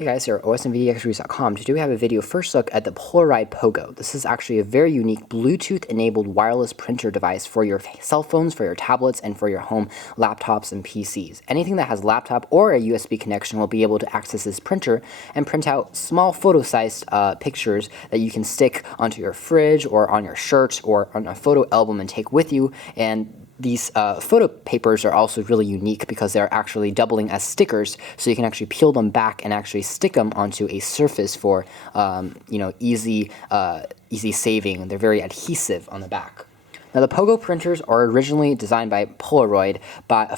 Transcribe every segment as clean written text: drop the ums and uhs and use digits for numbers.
Hey guys, here at osmvdxreviews.com. Today we have a video first look at the Polaroid PoGo. This is actually a very unique Bluetooth-enabled wireless printer device for your cell phones, for your tablets, and for your home laptops and PCs. Anything that has laptop or a USB connection will be able to access this printer and print out small photo-sized pictures that you can stick onto your fridge or on your shirt or on a photo album and take with you. And these photo papers are also really unique because they're actually doubling as stickers, so you can actually peel them back and actually stick them onto a surface for easy saving. They're very adhesive on the back. Now, the PoGo printers are originally designed by Polaroid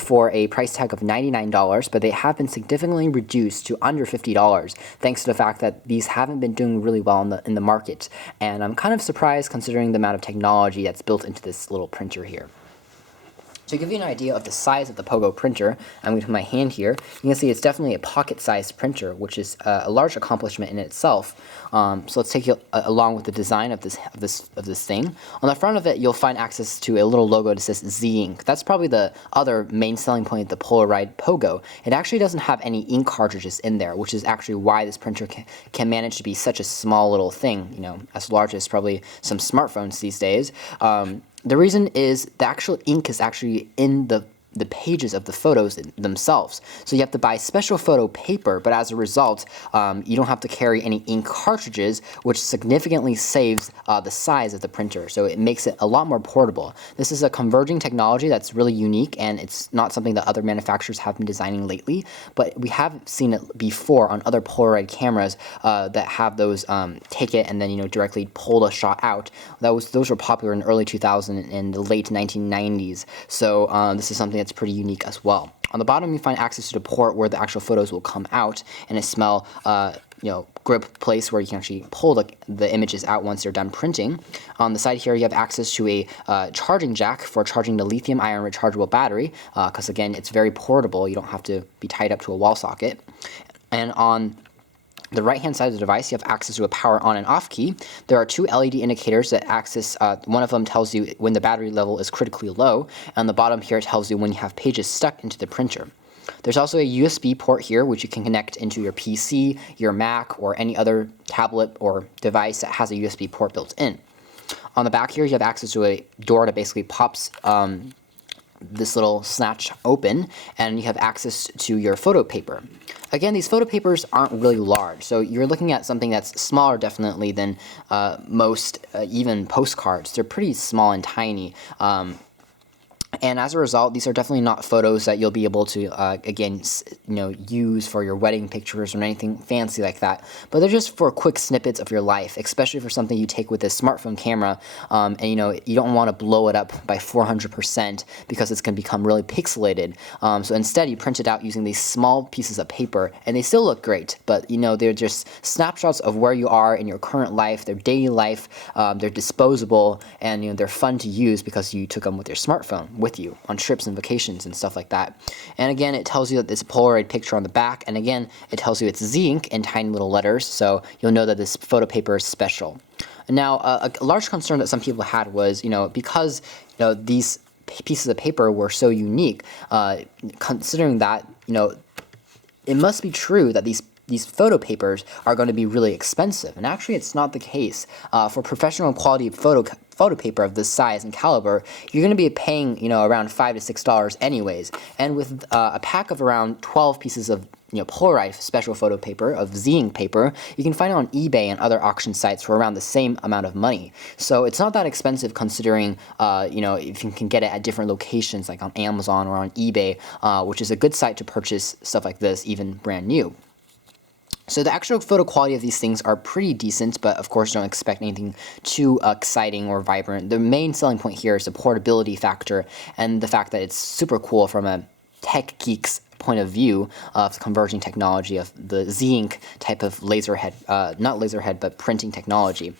for a price tag of $99, but they have been significantly reduced to under $50 thanks to the fact that these haven't been doing really well in the market. And I'm kind of surprised considering the amount of technology that's built into this little printer here. To give you an idea of the size of the PoGo printer, I'm going to put my hand here. You can see it's definitely a pocket-sized printer, which is a large accomplishment in itself. So let's take you along with the design of this thing. On the front of it, you'll find access to a little logo that says Zink. That's probably the other main selling point of the Polaroid PoGo. It actually doesn't have any ink cartridges in there, which is actually why this printer can manage to be such a small little thing, as large as probably some smartphones these days. The reason is the actual ink is actually in the pages of the photos themselves. So you have to buy special photo paper, but as a result, you don't have to carry any ink cartridges, which significantly saves the size of the printer. So it makes it a lot more portable. This is a converging technology that's really unique, and it's not something that other manufacturers have been designing lately, but we have seen it before on other Polaroid cameras that have those take it and then directly pull the shot out. Those were popular in the early 2000s and the late 1990s. So this is something that's pretty unique as well. On the bottom, you find access to the port where the actual photos will come out, and a small grip place where you can actually pull the images out once they're done printing. On the side here, you have access to a charging jack for charging the lithium-ion rechargeable battery, because again, it's very portable. You don't have to be tied up to a wall socket. And on the right-hand side of the device, you have access to a power on and off key. There are two LED indicators that access. One of them tells you when the battery level is critically low, and on the bottom here it tells you when you have pages stuck into the printer. There's also a USB port here, which you can connect into your PC, your Mac, or any other tablet or device that has a USB port built in. On the back here, you have access to a door that basically pops this little snatch open, and you have access to your photo paper. Again, these photo papers aren't really large, so you're looking at something that's smaller definitely than most even postcards. They're pretty small and tiny. And as a result, these are definitely not photos that you'll be able to, again, use for your wedding pictures or anything fancy like that. But they're just for quick snippets of your life, especially for something you take with a smartphone camera. And you don't want to blow it up by 400% because it's going to become really pixelated. So instead, you print it out using these small pieces of paper, and they still look great. But they're just snapshots of where you are in your current life, their daily life. They're disposable, and they're fun to use because you took them with your smartphone with you on trips and vacations and stuff like that. And again, it tells you that this Polaroid picture on the back, and again, it tells you it's Zink in tiny little letters, so you'll know that this photo paper is special. Now, a large concern that some people had was, because these pieces of paper were so unique, considering that, it must be true that these photo papers are going to be really expensive, and actually it's not the case. For professional quality photo paper of this size and caliber, you're going to be paying around $5 to $6 anyways, and with a pack of around 12 pieces of Polaroid special photo paper of Zink paper, you can find it on eBay and other auction sites for around the same amount of money. So it's not that expensive considering if you can get it at different locations like on Amazon or on eBay, which is a good site to purchase stuff like this even brand new. So the actual photo quality of these things are pretty decent, but of course don't expect anything too exciting or vibrant. The main selling point here is the portability factor and the fact that it's super cool from a tech geek's point of view of the converging technology of the Zink type of not laserhead, but printing technology.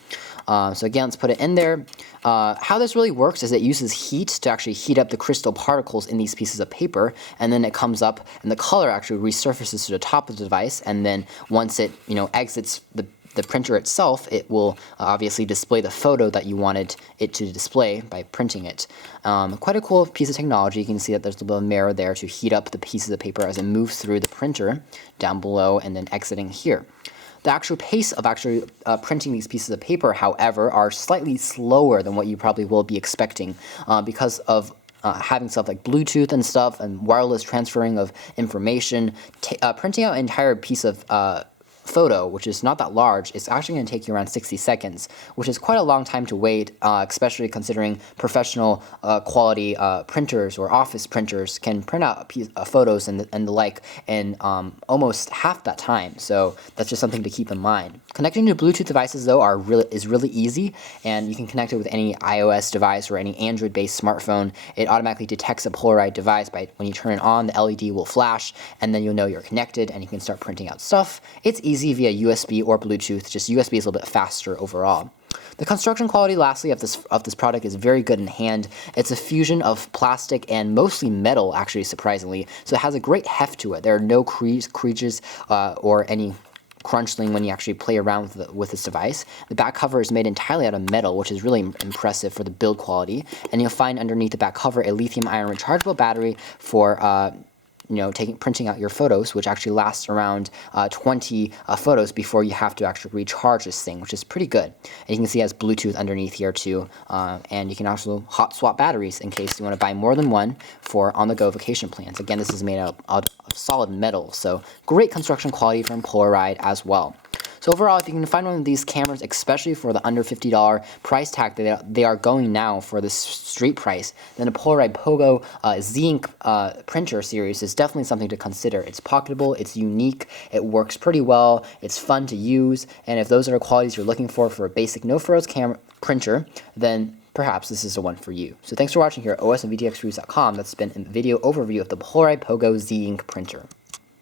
So again, let's put it in there. How this really works is it uses heat to actually heat up the crystal particles in these pieces of paper, and then it comes up and the color actually resurfaces to the top of the device, and then once it exits the the printer itself, it will obviously display the photo that you wanted it to display by printing it. Quite a cool piece of technology. You can see that there's a little mirror there to heat up the pieces of paper as it moves through the printer down below and then exiting here. The actual pace of actually printing these pieces of paper, however, are slightly slower than what you probably will be expecting because of having stuff like Bluetooth and stuff and wireless transferring of information. Printing out an entire piece of photo, which is not that large, it's actually going to take you around 60 seconds, which is quite a long time to wait, especially considering professional quality printers or office printers can print out photos and the like in almost half that time. So that's just something to keep in mind. Connecting to Bluetooth devices, though, is really easy, and you can connect it with any iOS device or any Android-based smartphone. It automatically detects a Polaroid device by when you turn it on, the LED will flash, and then you'll know you're connected, and you can start printing out stuff. It's easy via USB or Bluetooth. Just USB is a little bit faster overall. The construction quality, lastly, of this product is very good in hand. It's a fusion of plastic and mostly metal, actually, surprisingly. So it has a great heft to it. There are no creases or any crunching when you actually play around with this device. The back cover is made entirely out of metal, which is really impressive for the build quality. And you'll find underneath the back cover a lithium-ion rechargeable battery for printing out your photos, which actually lasts around 20 photos before you have to actually recharge this thing, which is pretty good. And you can see it has Bluetooth underneath here too, and you can also hot swap batteries in case you want to buy more than one for on-the-go vacation plans. Again, this is made out of solid metal, so great construction quality from Polaroid as well. So overall, if you can find one of these cameras, especially for the under $50 price tag that they are going now for this street price, then a Polaroid PoGo Zink printer series is definitely something to consider. It's pocketable, it's unique, it works pretty well, it's fun to use, and if those are the qualities you're looking for a basic no-frills printer, then perhaps this is the one for you. So thanks for watching here at OS and VTXreviews.com. That's been a video overview of the Polaroid PoGo Zink printer.